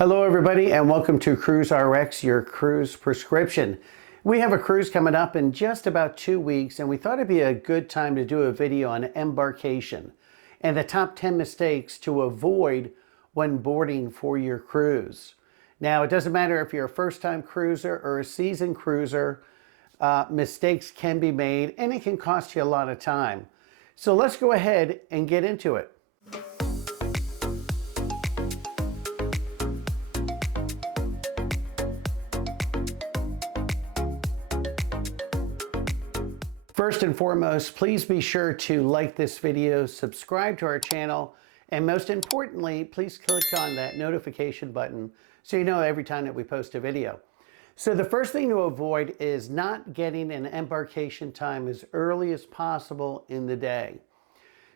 Hello everybody and welcome to Cruise RX, your cruise prescription. We have a cruise coming up in just about 2 weeks and we thought it'd be a good time to do a video on Embarkation and the top 10 mistakes to avoid when boarding for your cruise. Now, it doesn't matter if you're a first-time cruiser or a seasoned cruiser, mistakes can be made and it can cost you a lot of time. So let's go ahead and get into it. First and foremost, please be sure to like this video, subscribe to our channel, and most importantly, please click on that notification button so you know every time that we post a video. So the first thing to avoid is not getting an embarkation time as early as possible in the day.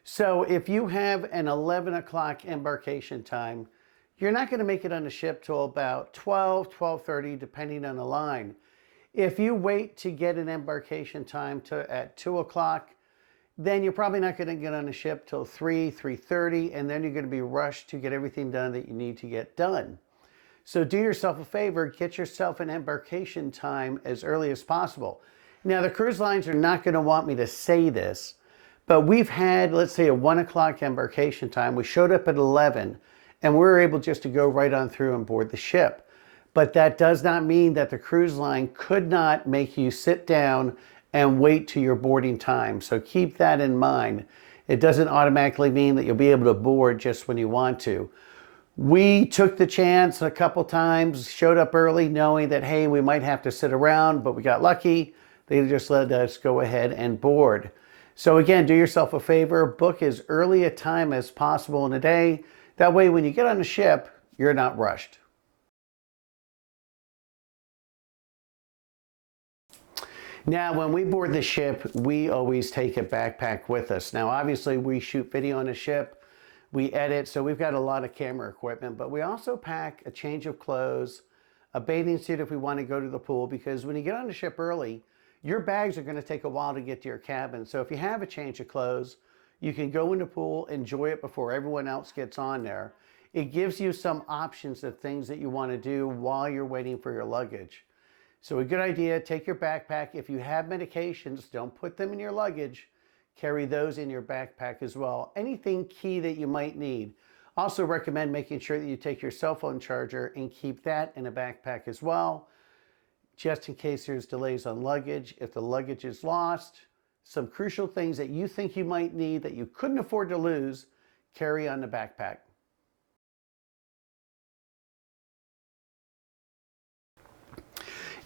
So if you have an 11 o'clock embarkation time, you're not going to make it on the ship till about 12:30, depending on the line. If you wait to get an embarkation time at 2 o'clock, then you're probably not going to get on the ship till 3:30, and then you're going to be rushed to get everything done that you need to get done. So do yourself a favor, get yourself an embarkation time as early as possible. Now, the cruise lines are not going to want me to say this, but we've had, let's say, a 1 o'clock embarkation time. We showed up at 11, and we were able just to go right on through and board the ship. But that does not mean that the cruise line could not make you sit down and wait to your boarding time. So keep that in mind. It doesn't automatically mean that you'll be able to board just when you want to. We took the chance a couple times, showed up early knowing that, hey, we might have to sit around, but we got lucky. They just let us go ahead and board. So again, do yourself a favor, book as early a time as possible in the day. That way, when you get on the ship, you're not rushed. Now, when we board the ship, we always take a backpack with us. Now, obviously, we shoot video on the ship, we edit, so we've got a lot of camera equipment, but we also pack a change of clothes, a bathing suit if we want to go to the pool, because when you get on the ship early, your bags are going to take a while to get to your cabin. So if you have a change of clothes, you can go in the pool, enjoy it before everyone else gets on there. It gives you some options of things that you want to do while you're waiting for your luggage. So a good idea, take your backpack. If you have medications, don't put them in your luggage. Carry those in your backpack as well. Anything key that you might need. Also recommend making sure that you take your cell phone charger and keep that in a backpack as well, just in case there's delays on luggage. If the luggage is lost, some crucial things that you think you might need that you couldn't afford to lose, carry on the backpack.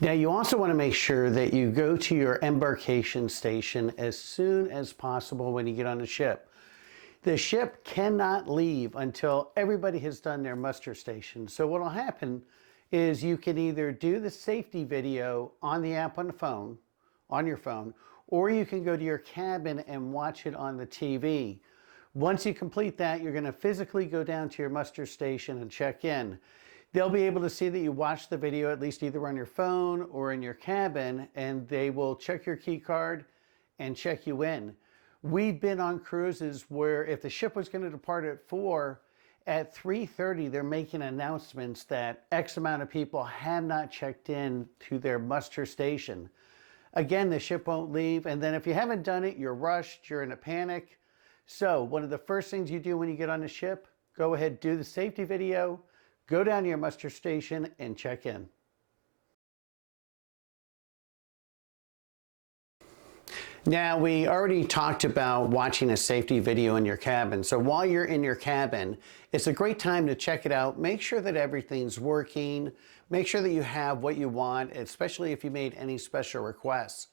Now, you also want to make sure that you go to your embarkation station as soon as possible when you get on the ship. The ship cannot leave until everybody has done their muster station. So what will happen is you can either do the safety video on the app on the phone, on your phone, or you can go to your cabin and watch it on the TV. Once you complete that, you're going to physically go down to your muster station and check in. They'll be able to see that you watched the video, at least either on your phone or in your cabin, and they will check your key card and check you in. We've been on cruises where if the ship was going to depart at 4, at 3:30 they're making announcements that X amount of people have not checked in to their muster station. Again, the ship won't leave, and then if you haven't done it, you're rushed, you're in a panic. So one of the first things you do when you get on the ship, go ahead, do the safety video, go down to your muster station and check in. Now, we already talked about watching a safety video in your cabin. So while you're in your cabin, it's a great time to check it out. Make sure that everything's working. Make sure that you have what you want, especially if you made any special requests.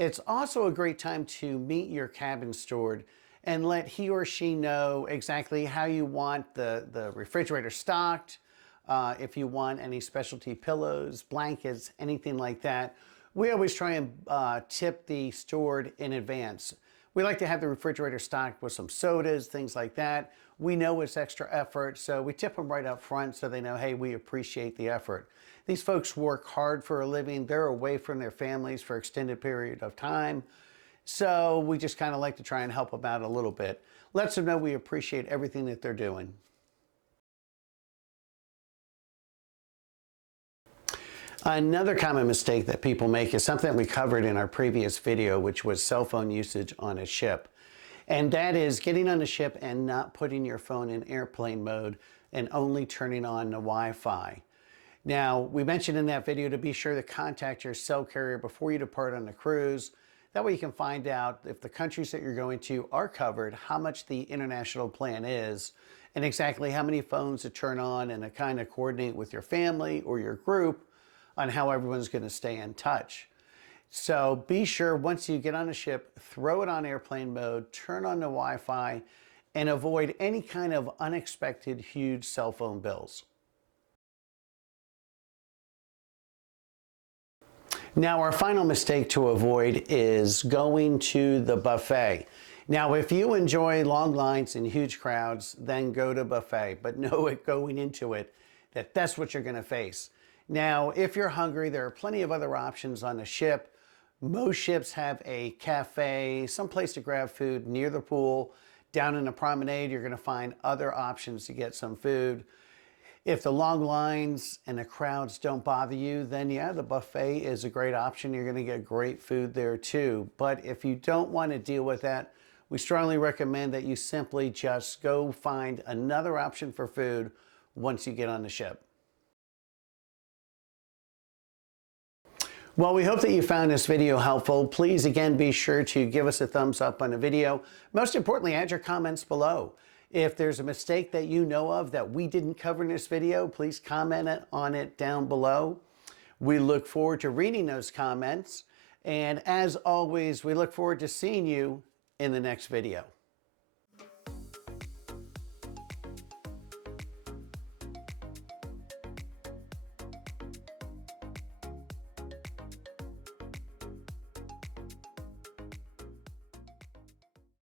It's also a great time to meet your cabin steward and let he or she know exactly how you want the refrigerator stocked, if you want any specialty pillows, blankets, anything like that. We always try and tip the steward in advance. We like to have the refrigerator stocked with some sodas, things like that. We know it's extra effort, so we tip them right up front so they know, hey, we appreciate the effort. These folks work hard for a living. They're away from their families for an extended period of time. So we just kind of like to try and help them out a little bit. Let them know we appreciate everything that they're doing. Another common mistake that people make is something that we covered in our previous video, which was cell phone usage on a ship. And that is getting on a ship and not putting your phone in airplane mode and only turning on the Wi-Fi. Now, we mentioned in that video to be sure to contact your cell carrier before you depart on the cruise. That way you can find out if the countries that you're going to are covered, how much the international plan is, and exactly how many phones to turn on, and to kind of coordinate with your family or your group on how everyone's going to stay in touch. So be sure once you get on a ship, throw it on airplane mode, turn on the Wi-Fi, and avoid any kind of unexpected huge cell phone bills. Now, our final mistake to avoid is going to the buffet. Now, if you enjoy long lines and huge crowds, then go to buffet, but know it going into it that that's what you're going to face. Now, if you're hungry, there are plenty of other options on the ship. Most ships have a cafe, some place to grab food near the pool. Down in the promenade, you're going to find other options to get some food. If the long lines and the crowds don't bother you, then yeah, the buffet is a great option. You're going to get great food there too. But if you don't want to deal with that, we strongly recommend that you simply just go find another option for food once you get on the ship. Well, we hope that you found this video helpful. Please, again, be sure to give us a thumbs up on the video. Most importantly, add your comments below. If there's a mistake that you know of that we didn't cover in this video, please comment on it down below. We look forward to reading those comments. And as always, we look forward to seeing you in the next video.